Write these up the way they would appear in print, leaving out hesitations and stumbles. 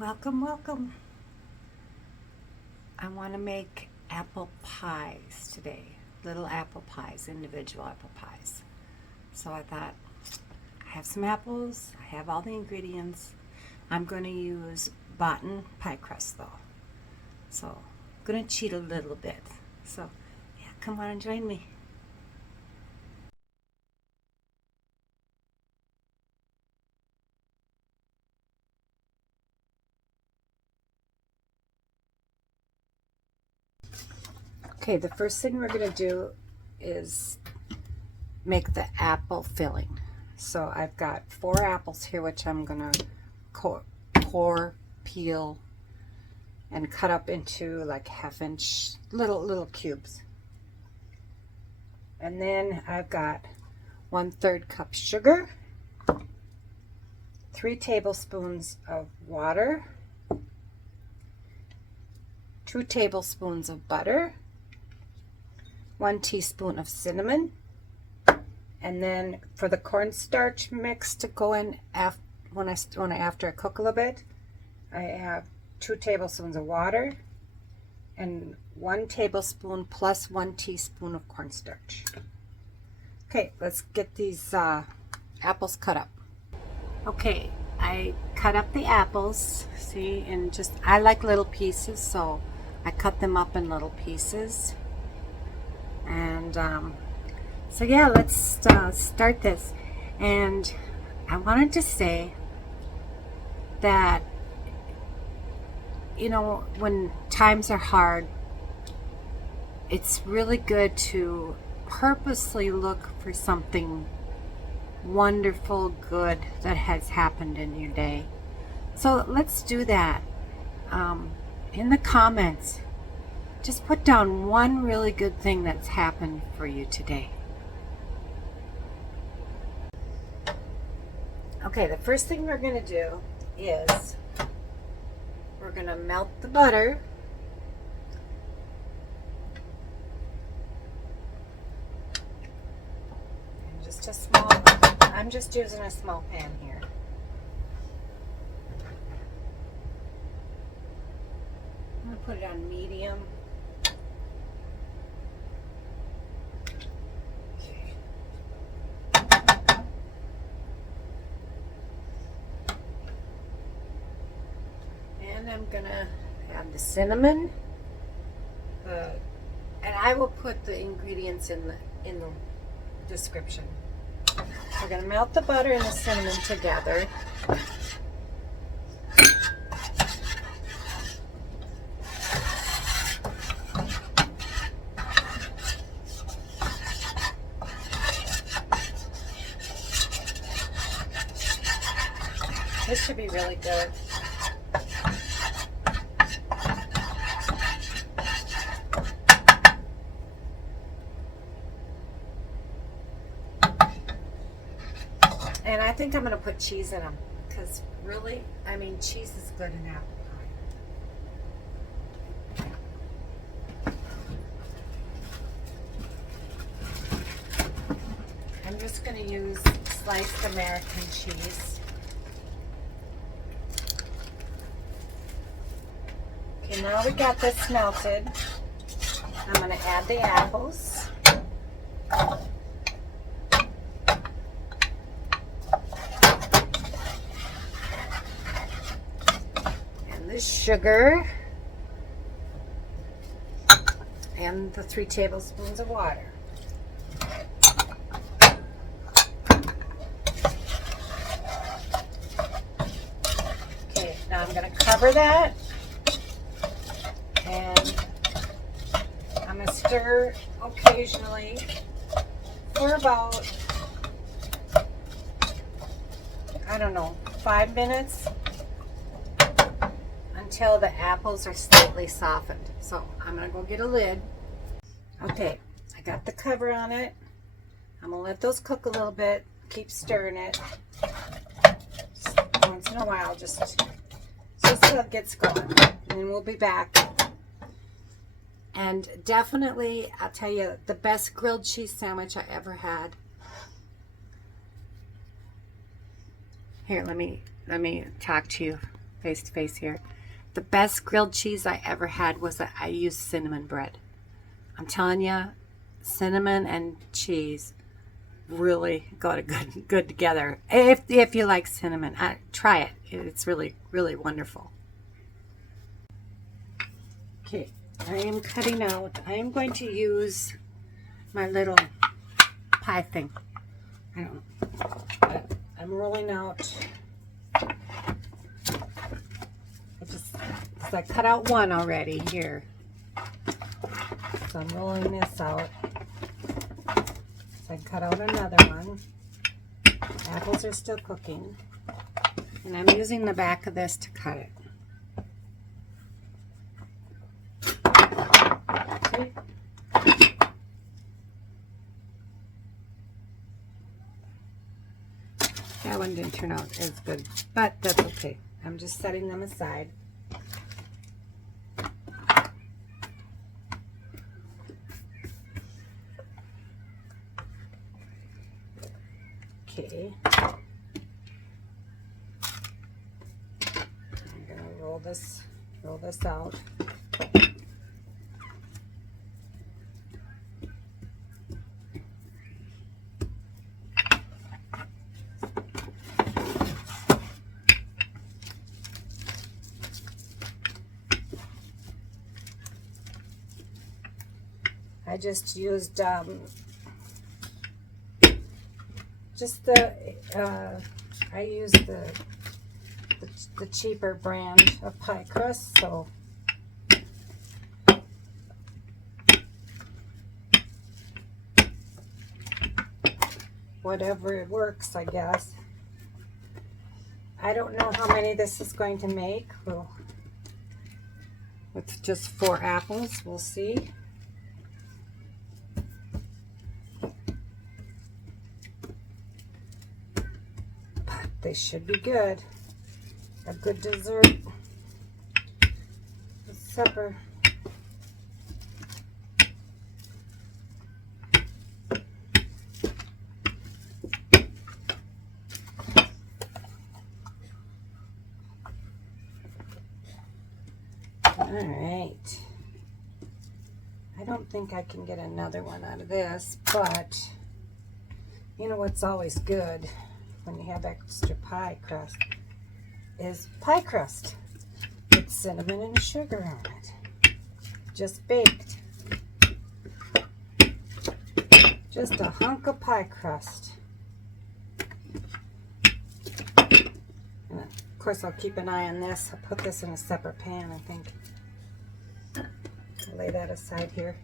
Welcome, welcome. I want to make apple pies today. Little apple pies, individual apple pies. So I thought, I have some apples, I have all the ingredients. I'm going to use boughten pie crust though. So I'm going to cheat a little bit. So yeah, come on and join me. Okay, the first thing we're going to do is make the apple filling. So I've got 4 apples here, which I'm going to core, peel, and cut up into like 1/2 inch little cubes. And then I've got 1/3 cup sugar, 3 tablespoons of water, 2 tablespoons of butter, 1 teaspoon of cinnamon, and then for the cornstarch mix to go in after I cook a little bit, I have 2 tablespoons of water and 1 tablespoon plus 1 teaspoon of cornstarch. Okay, let's get these apples cut up. Okay, I cut up the apples, see, and I like little pieces, so I cut them up in little pieces. And so yeah, let's start this. And I wanted to say that, you know, when times are hard, it's really good to purposely look for something wonderful, good that has happened in your day. So let's do that. In the comments, just put down one really good thing that's happened for you today. Okay, the first thing we're going to do is we're going to melt the butter. And just a small, I'm just using a small pan here. I'm going to put it on medium. I'm gonna add the cinnamon, and I will put the ingredients in the description. We're gonna melt the butter and the cinnamon together. This should be really good. And I think I'm going to put cheese in them, because really, I mean, cheese is good in apple pie. I'm just going to use sliced American cheese. Okay, now we got this melted. I'm going to add the apples. Sugar and the 3 tablespoons of water. Okay, now I'm going to cover that, and I'm going to stir occasionally for about, I don't know, 5 minutes. Until the apples are slightly softened. So I'm going to go get a lid. Okay, I got the cover on it. I'm going to let those cook a little bit. Keep stirring it. Just once in a while, just so it gets going. And then we'll be back. And definitely, I'll tell you, the best grilled cheese sandwich I ever had. Here, let me talk to you face to face here. The best grilled cheese I ever had was that I used cinnamon bread. I'm telling you, cinnamon and cheese really go good together. If you like cinnamon, try it. It's really, really wonderful. Okay, I am cutting out. I am going to use my little pie thing. I don't know. But I'm rolling out. I cut out one already here. So I'm rolling this out. So I cut out another one. Apples are still cooking. And I'm using the back of this to cut it. Okay. That one didn't turn out as good, but that's okay. I'm just setting them aside. Okay. I'm gonna roll this out. I just used I used the cheaper brand of pie crust, so whatever it works, I guess. I don't know how many this is going to make. Well, with just 4 apples, we'll see. They should be good. A good dessert. A supper. All right. I don't think I can get another one out of this, but you know what's always good when you have extra pie crust is pie crust with cinnamon and sugar on it, just baked. Just a hunk of pie crust. And of course I'll keep an eye on this. I'll put this in a separate pan, I think. I'll lay that aside here.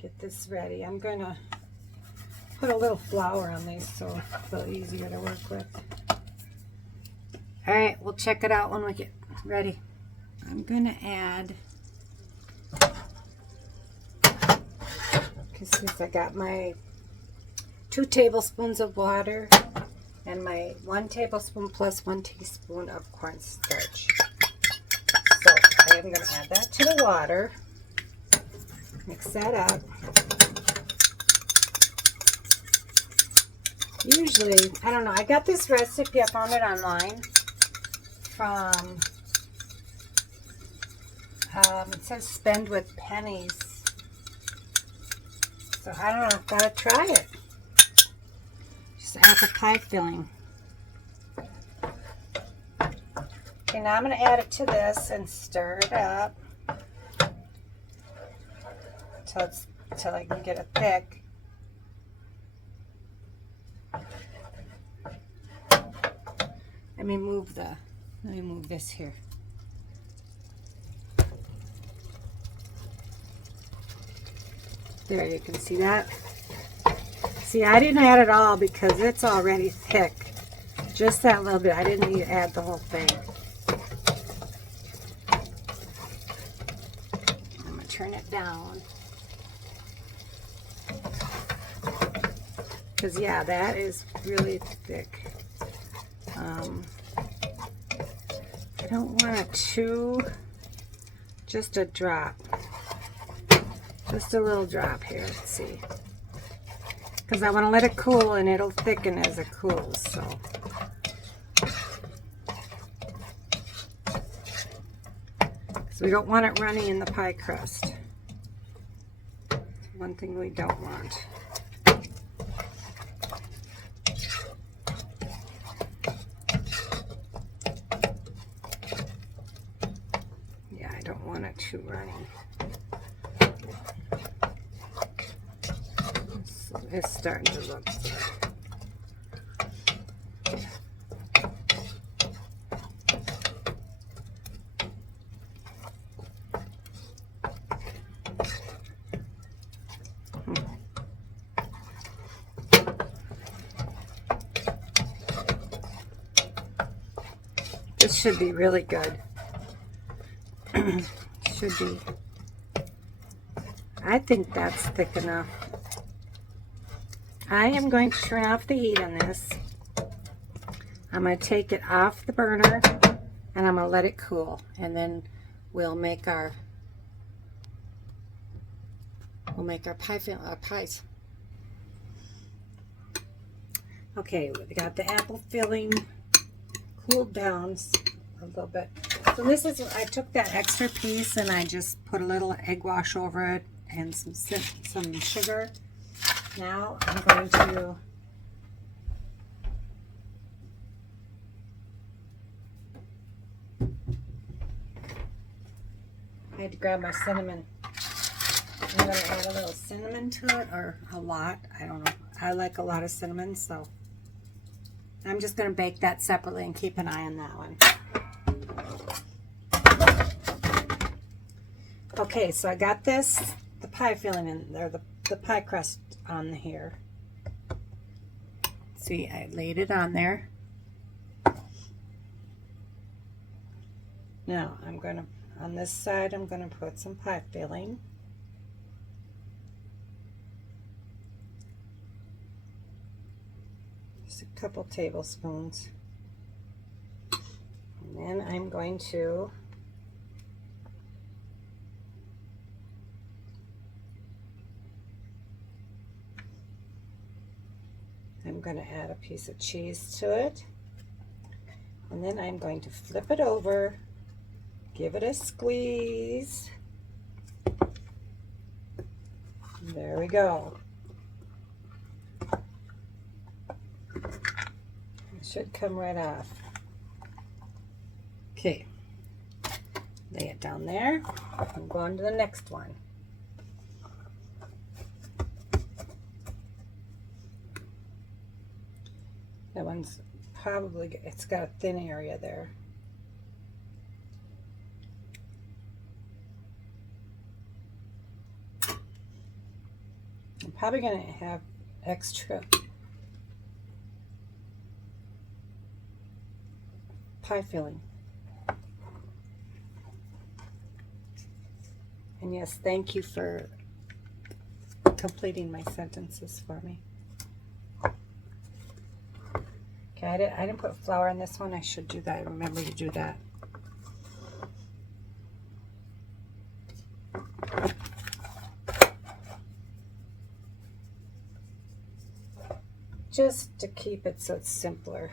Get this ready. I'm gonna put a little flour on these so it's a little easier to work with. All right, we'll check it out when we get ready. I'm gonna add, since I got my 2 tablespoons of water and my 1 tablespoon plus 1 teaspoon of cornstarch. So I am gonna add that to the water. Mix that up. Usually, I don't know, I got this recipe, I found it online from, it says spend with pennies. So I don't know, I've got to try it. Just apple pie filling. Okay, now I'm going to add it to this and stir it up until I can get it thick. Let me move this here. There, you can see that. See, I didn't add it all because it's already thick. Just that little bit. I didn't need to add the whole thing. I'm going to turn it down. Because, yeah, that is really thick. I don't want it too, just a drop. Just a little drop here, let's see. Because I want to let it cool and it'll thicken as it cools, so So we don't want it runny in the pie crust. One thing we don't want. Yeah, I don't want it too runny. It's starting to look good. This should be really good. Should be. I think that's thick enough. I am going to turn off the heat on this. I'm going to take it off the burner and I'm going to let it cool, and then we'll make our pies. Okay, we got the apple filling cooled down a little bit. So this is, I took that extra piece and I just put a little egg wash over it and some sugar. Now I'm going to I had to grab my cinnamon. I'm going to add a little cinnamon to it, or a lot. I don't know. I like a lot of cinnamon, so I'm just going to bake that separately and keep an eye on that one. Okay, so I got the pie filling in there, the pie crust on here. See, I laid it on there. Now, on this side, I'm going to put some pie filling. Just a couple tablespoons. And then I'm going to add a piece of cheese to it. And then I'm going to flip it over, give it a squeeze. There we go. It should come right off. Okay, lay it down there. I'm going to the next one. That one's probably, it's got a thin area there. I'm probably going to have extra pie filling. And yes, thank you for completing my sentences for me. Okay, I didn't put flour in this one. I should do that. Remember to do that. Just to keep it so it's simpler.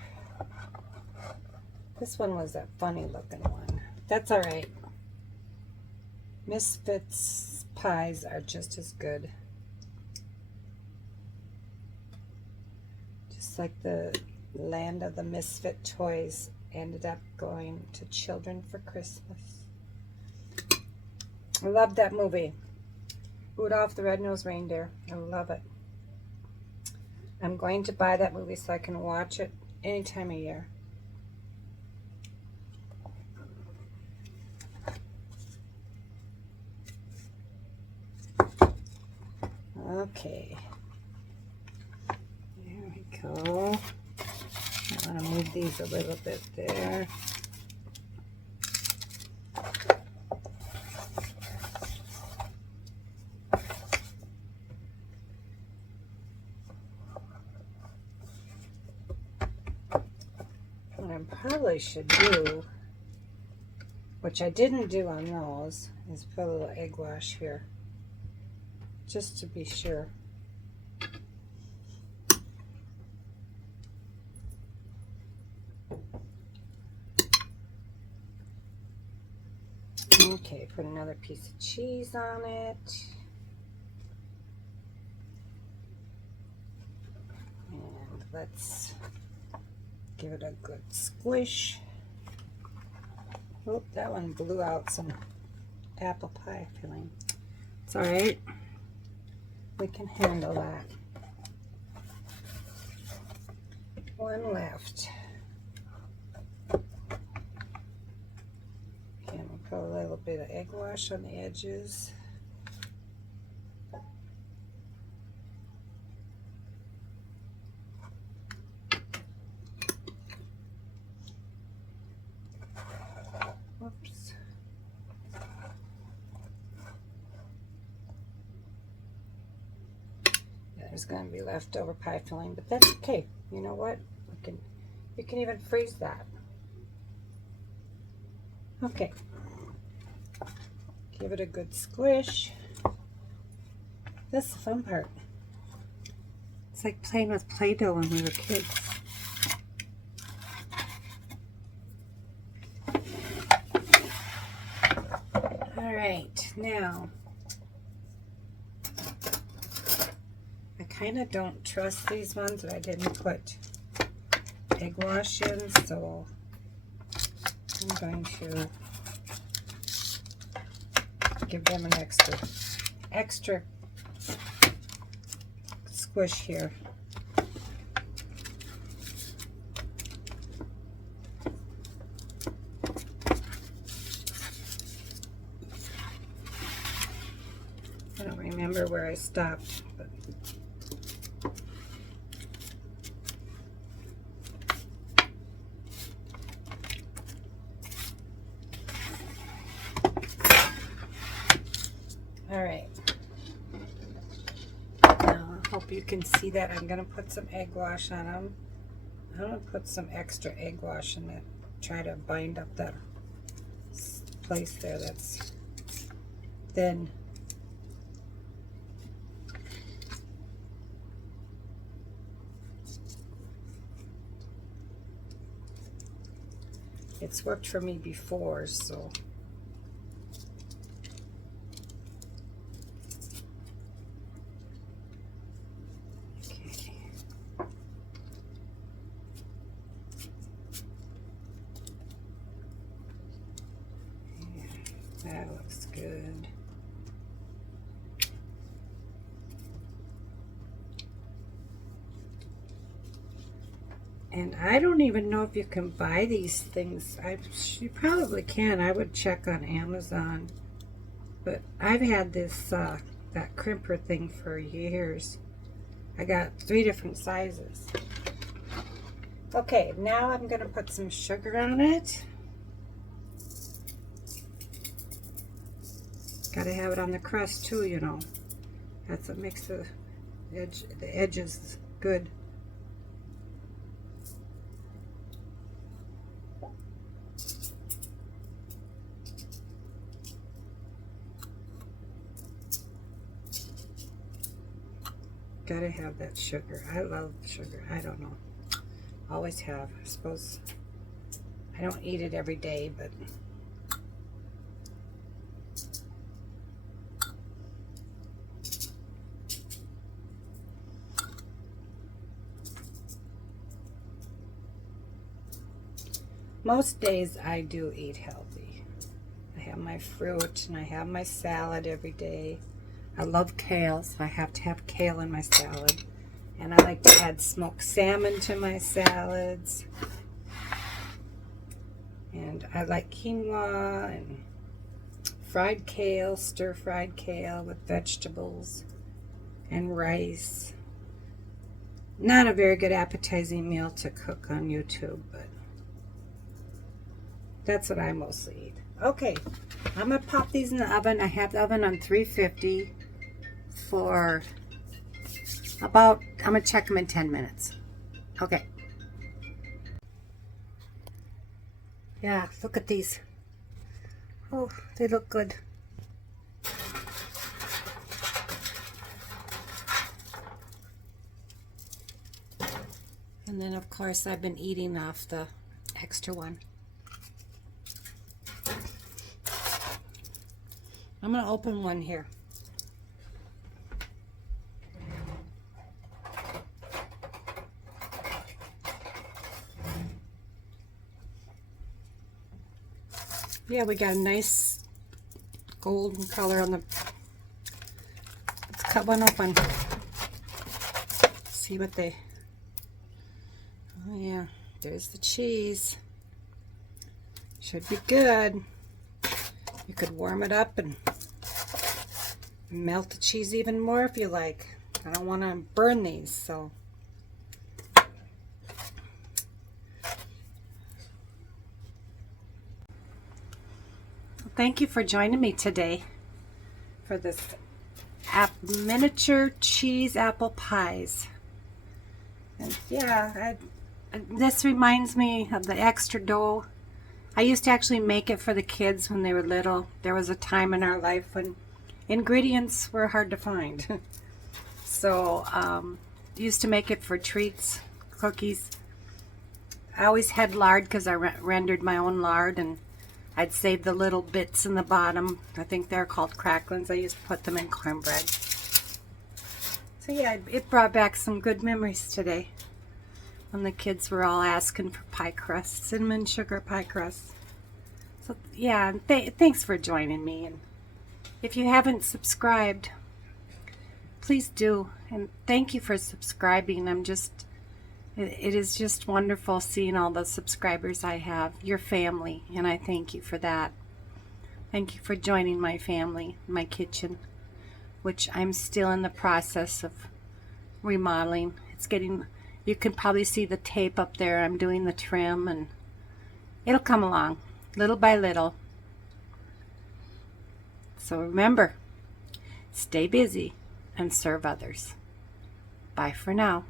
This one was a funny looking one. That's all right. Misfits pies are just as good. Just like the Land of the Misfit Toys ended up going to Children for Christmas. I love that movie. Rudolph the Red-Nosed Reindeer. I love it. I'm going to buy that movie so I can watch it any time of year. Okay. There we go. I want to move these a little bit there. What I probably should do, which I didn't do on those, is put a little egg wash here, just to be sure. Okay, put another piece of cheese on it. And let's give it a good squish. Oh, that one blew out some apple pie filling. It's all right. We can handle that. One left. Okay, I'm going to put a little bit of egg wash on the edges. Whoops. There's going to be leftover pie filling, but that's okay. You know what? You can even freeze that. Okay. Give it a good squish. This is the fun part. It's like playing with Play-Doh when we were kids. All right, now I kind of don't trust these ones that I didn't put egg wash in, so I'm going to give them an extra squish here. I don't remember where I stopped, but all right. Now I hope you can see that I'm going to put some egg wash on them. I'm going to put some extra egg wash in that. Try to bind up that place there that's thin. It's worked for me before, so okay. Yeah, that looks good. And I don't even know if you can buy these things. You probably can. I would check on Amazon. But I've had this, that crimper thing for years. I got 3 different sizes. Okay, now I'm going to put some sugar on it. Got to have it on the crust too, you know. That's what makes the edges good. Gotta have that sugar. I love sugar. I don't know. Always have. I suppose I don't eat it every day, but most days I do eat healthy. I have my fruit and I have my salad every day. I love kale, so I have to have kale in my salad. And I like to add smoked salmon to my salads. And I like quinoa and fried kale, stir-fried kale with vegetables and rice. Not a very good appetizing meal to cook on YouTube, but that's what I mostly eat. Okay, I'm going to pop these in the oven. I have the oven on 350 for about, I'm going to check them in 10 minutes. Okay. Yeah, look at these. Oh, they look good. And then, of course, I've been eating off the extra one. I'm going to open one here. Yeah, we got a nice golden color on the... Let's cut one open. See what they... Oh yeah, there's the cheese. Should be good. You could warm it up and melt the cheese even more if you like. I don't want to burn these, so... Thank you for joining me today for this miniature cheese apple pies. And yeah, this reminds me of the extra dough. I used to actually make it for the kids when they were little. There was a time in our life when ingredients were hard to find. So used to make it for treats, cookies. I always had lard because I rendered my own lard, and I'd save the little bits in the bottom. I think they're called cracklings. I used to put them in cornbread. So yeah, it brought back some good memories today when the kids were all asking for pie crust, cinnamon sugar pie crust. So yeah, thanks for joining me. And if you haven't subscribed, please do. And thank you for subscribing. It is just wonderful seeing all the subscribers I have, your family, and I thank you for that. Thank you for joining my family, my kitchen, which I'm still in the process of remodeling. It's getting, you can probably see the tape up there. I'm doing the trim, and it'll come along little by little. So remember, stay busy and serve others. Bye for now.